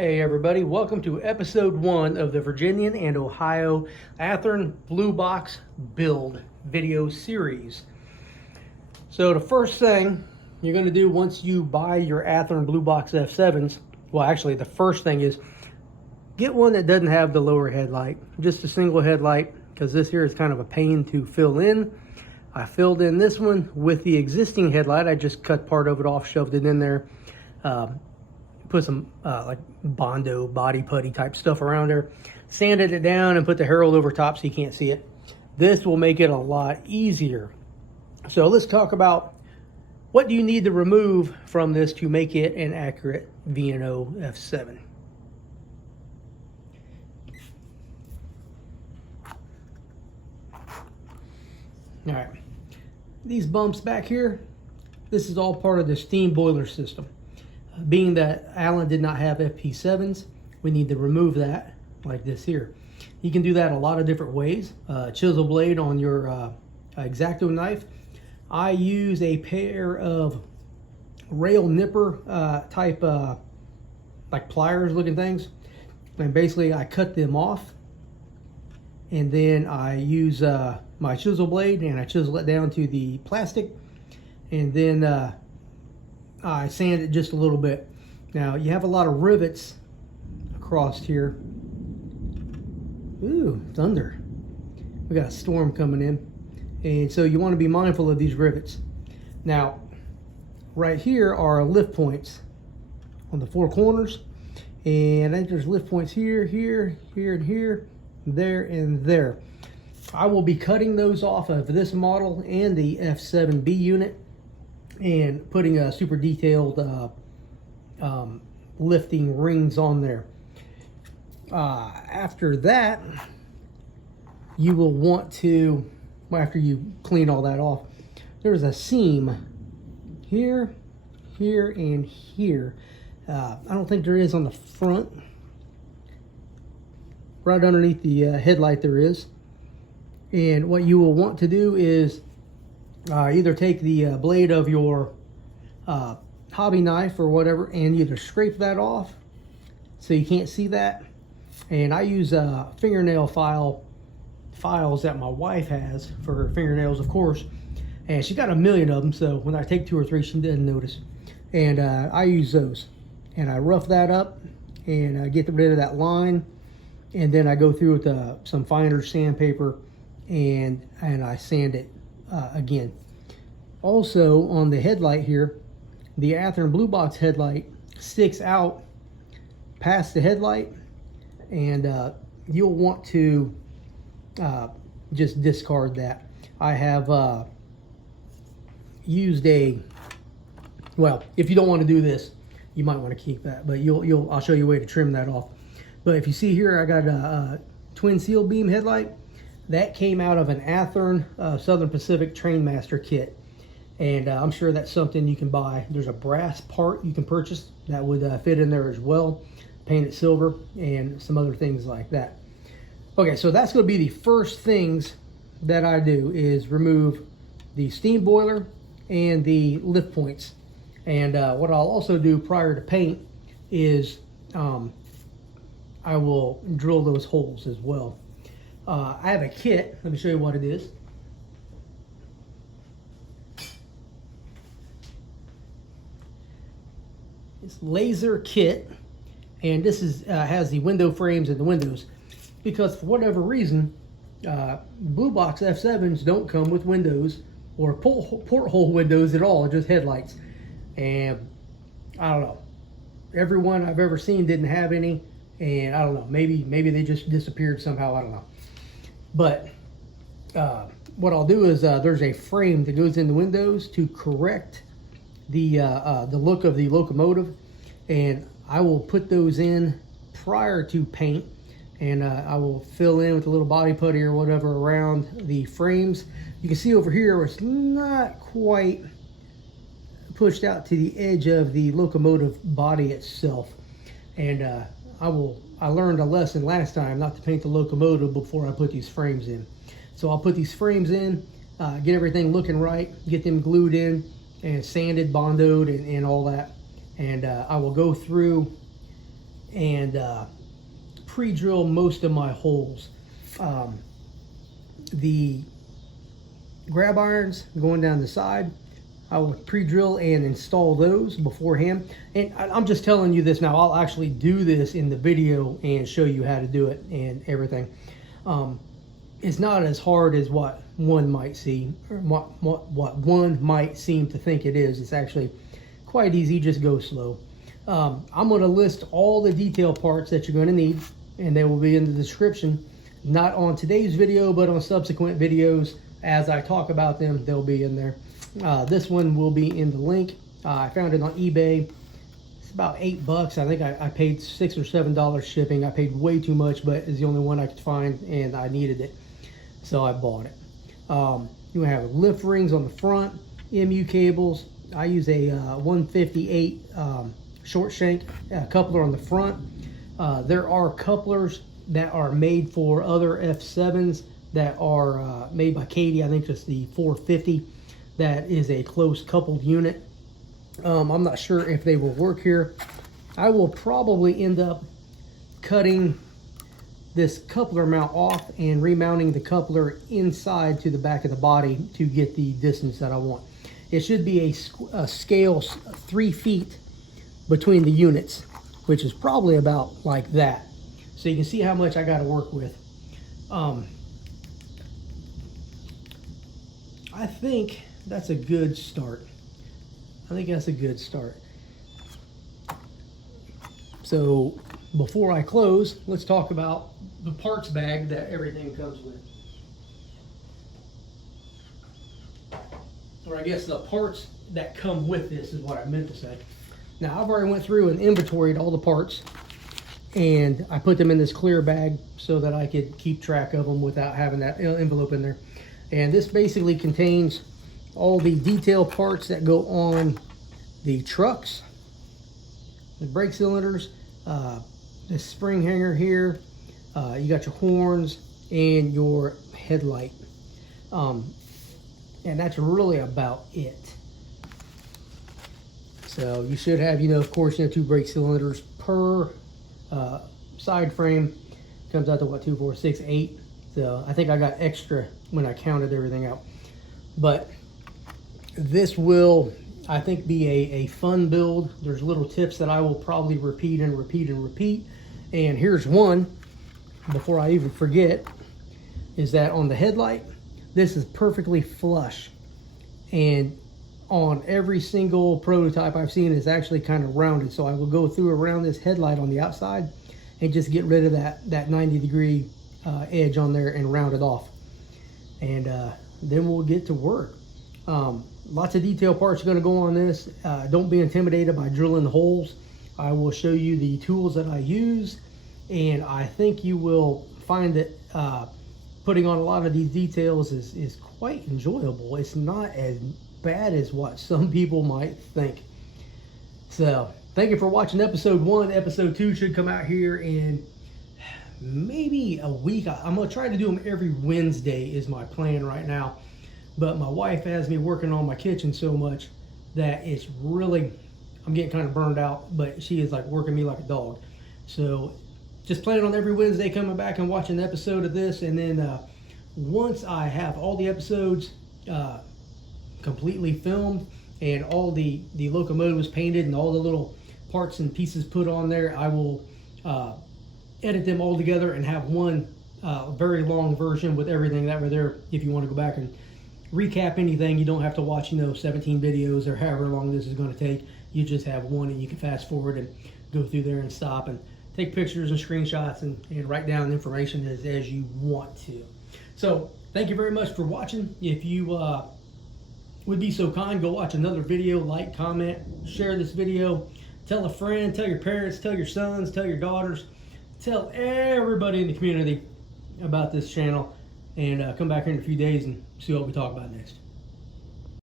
Hey everybody, welcome to episode 1 of the Virginian and Ohio Athearn Blue Box build video series. So the first thing you're going to do once you buy your Athearn Blue Box F7s, well actually the first thing is get one that doesn't have the lower headlight, just a single headlight, because this here is kind of a pain to fill in. I filled in this one with the existing headlight. I just cut part of it off, shoved it in there. Put some like Bondo body putty type stuff around there, sanded it down and put the herald over top so you can't see it. This will make it a lot easier. So let's talk about what do you need to remove from this to make it an accurate V&O F7. All right, these bumps back here, this is all part of the steam boiler system. Being that Allen did not have FP7s, we need to remove that like this here. You can do that a lot of different ways. Chisel blade on your X-Acto knife. I use a pair of rail nipper type like pliers looking things, and basically I cut them off, and then I use my chisel blade and I chisel it down to the plastic, and then I sand it just a little bit. Now you have a lot of rivets across here. Ooh, thunder. We got a storm coming in. And so you want to be mindful of these rivets. Now, right here are lift points on the four corners. And I think there's lift points here, here, here, and here, there, and there. I will be cutting those off of this model and the F7B unit, and putting a super detailed lifting rings on there. After that, you will want to, after you clean all that off, there's a seam here, here, and here. I don't think there is on the front. Right underneath the headlight there is. And what you will want to do is either take the blade of your hobby knife or whatever and either scrape that off so you can't see that. And I use fingernail files that my wife has for her fingernails, of course, and she got a million of them, so when I take 2 or 3 she doesn't notice. And I use those, and I rough that up and get rid of that line, and then I go through with some finer sandpaper and I sand it again. Also on the headlight here, the Athearn Blue Box headlight sticks out past the headlight, and you'll want to just discard that. I have used well, if you don't want to do this, you might want to keep that, but I'll show you a way to trim that off. But if you see here, I got a twin seal beam headlight. That came out of an Athearn Southern Pacific Trainmaster kit. And I'm sure that's something you can buy. There's a brass part you can purchase that would fit in there as well. Paint it silver and some other things like that. Okay, so that's going to be the first things that I do is remove the steam boiler and the lift points. And what I'll also do prior to paint is I will drill those holes as well. I have a kit. Let me show you what it is. It's laser kit, and this is has the window frames and the windows, because for whatever reason, Blue Box F7s don't come with windows or porthole windows at all, just headlights. And I don't know, everyone I've ever seen didn't have any, and I don't know, maybe they just disappeared somehow, I don't know. But what I'll do is there's a frame that goes in the windows to correct the look of the locomotive, and I will put those in prior to paint, and I will fill in with a little body putty or whatever around the frames. You can see over here where it's not quite pushed out to the edge of the locomotive body itself, and I learned a lesson last time not to paint the locomotive before I put these frames in. So I'll put these frames in, get everything looking right, get them glued in and sanded, bondoed, and all that. And I will go through and pre-drill most of my holes. The grab irons going down the side, I will pre-drill and install those beforehand. And I'm just telling you this now. I'll actually do this in the video and show you how to do it and everything. It's not as hard as what one might see, or what one might seem to think it is. It's actually quite easy. Just go slow. I'm going to list all the detail parts that you're going to need, and they will be in the description. Not on today's video, but on subsequent videos. As I talk about them, they'll be in there. This one will be in the link. I found it on eBay. It's about $8. I think I paid $6 or $7 shipping. I paid way too much, but it's the only one I could find, and I needed it, so I bought it. You have lift rings on the front, MU cables. I use a 158 short shank coupler on the front. There are couplers that are made for other F7s that are made by Katie. I think it's the 450. That is a close coupled unit. I'm not sure if they will work here. I will probably end up cutting this coupler mount off and remounting the coupler inside to the back of the body to get the distance that I want. It should be a scale 3 feet between the units, which is probably about like that. So you can see how much I got to work with. I think that's a good start. I think that's a good start. So before I close, let's talk about the parts bag that everything comes with. Or I guess the parts that come with this is what I meant to say. Now I've already went through and inventoried all the parts, and I put them in this clear bag so that I could keep track of them without having that envelope in there. And this basically contains all the detail parts that go on the trucks, the brake cylinders, the spring hanger here, you got your horns and your headlight. And that's really about it. So you should have, of course, 2 brake cylinders per side frame. Comes out to what, 2, 4, 6, 8. So I think I got extra when I counted everything out. But this will, I think, be a fun build. There's little tips that I will probably repeat and repeat and repeat. And here's one, before I even forget, is that on the headlight, this is perfectly flush. And on every single prototype I've seen, it's actually kind of rounded. So I will go through around this headlight on the outside and just get rid of that 90-degree edge on there and round it off. And then we'll get to work. Lots of detail parts are going to go on this. Don't be intimidated by drilling the holes. I will show you the tools that I use, and I think you will find that putting on a lot of these details is quite enjoyable. It's not as bad as what some people might think. So thank you for watching episode 1. Episode 2 should come out here in maybe a week. I'm going to try to do them every Wednesday is my plan right now. But my wife has me working on my kitchen so much that it's really, I'm getting kind of burned out, but she is like working me like a dog. So just planning on every Wednesday coming back and watching an episode of this. And then once I have all the episodes completely filmed and all the locomotives painted and all the little parts and pieces put on there, I will edit them all together and have one very long version with everything that were there. If you want to go back and recap anything, you don't have to watch 17 videos or however long this is going to take. You just have one, and you can fast forward and go through there and stop and take pictures and screenshots and write down information as you want to. So thank you very much for watching. If you would be so kind, go watch another video, like, comment, share this video, tell a friend, tell your parents, tell your sons, tell your daughters, tell everybody in the community about this channel. And come back here in a few days and see what we talk about next.